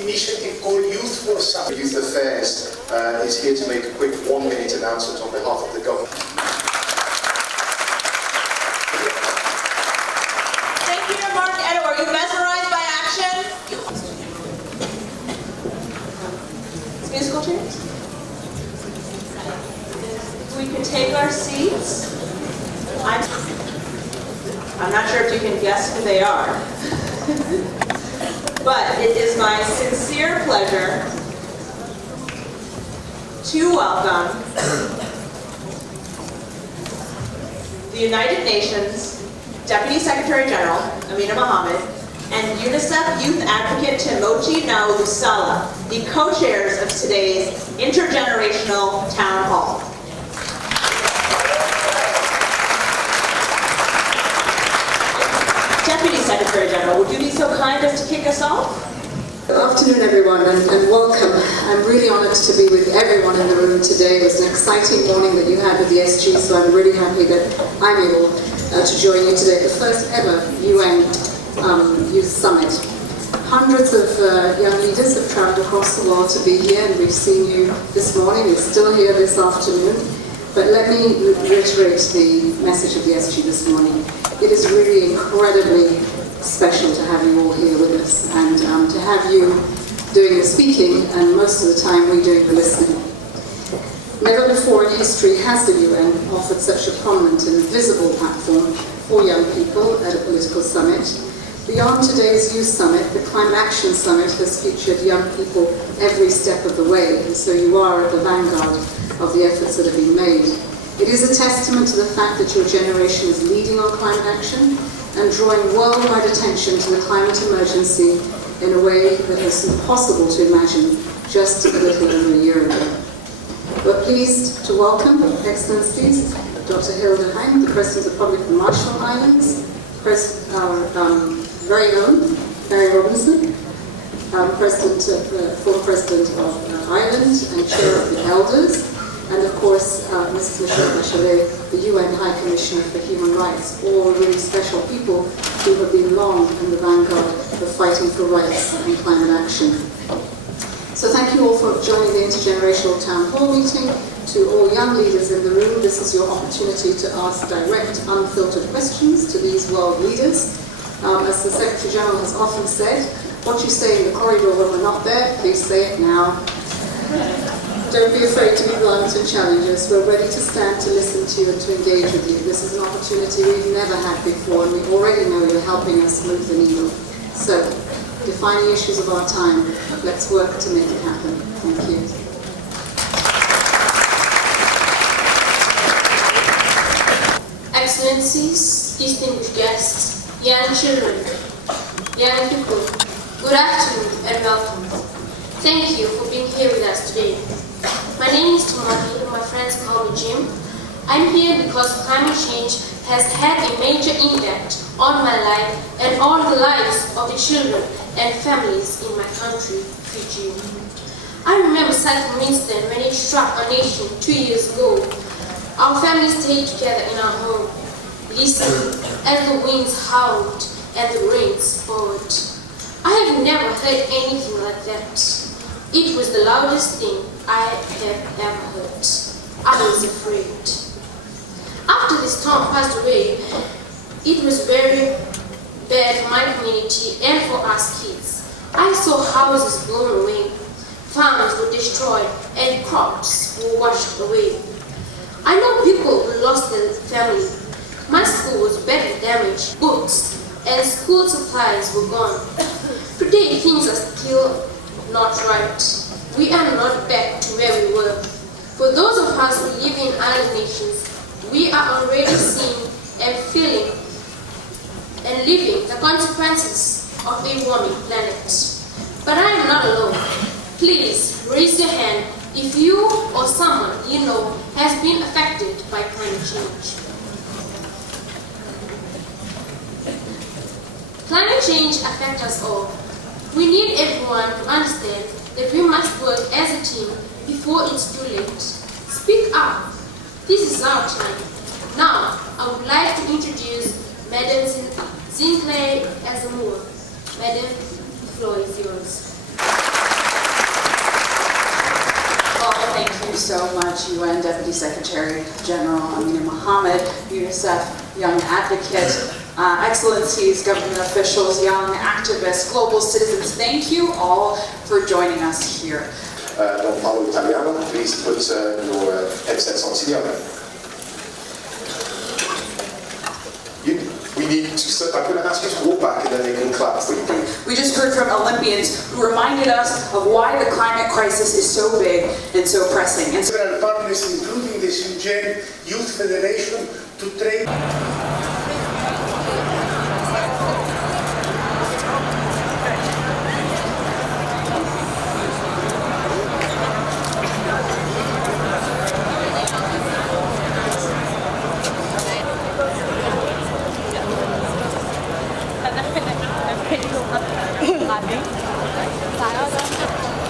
initiative called Youth for Summit. Youth Affairs is here to make a quick 1-minute announcement on behalf of the government. Thank you, Mark Edo. Are you mesmerized by action? Musical chairs? We can take our seats. I'm not sure if you can guess who they are. But it is my sincere pleasure to welcome the United Nations Deputy Secretary General, Amina Mohammed, and UNICEF Youth Advocate Timoci Naulusala, the co-chairs of today's Intergenerational Town Hall. Deputy Secretary General, would you be so kind as to kick us off? Good afternoon, everyone, and welcome. I'm really honoured to be with everyone in the room today. It was an exciting morning that you had with the SG, so I'm really happy that I'm able to join you today at the first ever UN Youth Summit. Hundreds of young leaders have travelled across the world to be here, and we've seen you this morning. You're still here this afternoon. But let me reiterate the message of the SG this morning. It is really incredibly special to have you all here with us, and to have you doing the speaking, and most of the time we doing the listening. Never before in history has the UN offered such a prominent and visible platform for young people at a political summit. Beyond today's Youth Summit, the Climate Action Summit has featured young people every step of the way, and so you are at the vanguard of the efforts that have been made. It is a testament to the fact that your generation is leading on climate action and drawing worldwide attention to the climate emergency in a way that is impossible to imagine just a little over a year ago. We're pleased to welcome Excellencies Dr. Hilda Heine, the President of the Republic of the Marshall Islands, our very own Barry Robinson, former President of Ireland and Chair of the Elders, and of course, Mrs. Michelle Bachelet, the UN High Commissioner for Human Rights, all really special people who have been long in the vanguard of fighting for rights and climate action. So thank you all for joining the Intergenerational Town Hall meeting. To all young leaders in the room, this is your opportunity to ask direct, unfiltered questions to these world leaders. As the Secretary General has often said, what you say in the corridor when we're not there, please say it now. Don't be afraid to be blunt and challenge us. We're ready to stand to listen to you and to engage with you. This is an opportunity we've never had before, and we already know you're helping us move the needle. So, defining issues of our time, let's work to make it happen. Thank you. Excellencies, distinguished guests, young children, young people, good afternoon and welcome. Thank you for being here with us today. My name is Timoci, and my friends call me Jim. I'm here because climate change has had a major impact on my life and on the lives of the children and families in my country, Fiji. I remember such an instant when it struck our nation 2 years ago. Our family stayed together in our home, listening as the winds howled and the rains poured. I have never heard anything like that. It was the loudest thing I have ever heard. I was afraid. After the storm passed away, it was very bad for my community and for us kids. I saw houses blown away, farms were destroyed, and crops were washed away. I know people who lost their family. My school was badly damaged, books and school supplies were gone. Today things are still not right. We are not back to where we were. For those of us who live in island nations, we are already seeing and feeling and living the consequences of a warming planet. But I am not alone. Please raise your hand if you or someone you know has been affected by climate change. Climate change affects us all. We need everyone to understand that we must work as a team before it's too late. Speak up. This is our time. Now, I would like to introduce Madam Sinclair Azamua. Madam, the floor is yours. Thank you so much, UN Deputy Secretary General Amina Mohammed, UNICEF Young Advocate, Excellencies, government officials, young activists, global citizens. Thank you all for joining us here. Non parlo italiano, please put your headsets on. We need to, I'm going to ask you to walk back and then they can clap for you. We just heard from Olympians who reminded us of why the climate crisis is so big and so pressing. And several partners, including the Fijian Youth Federation, to train. Tại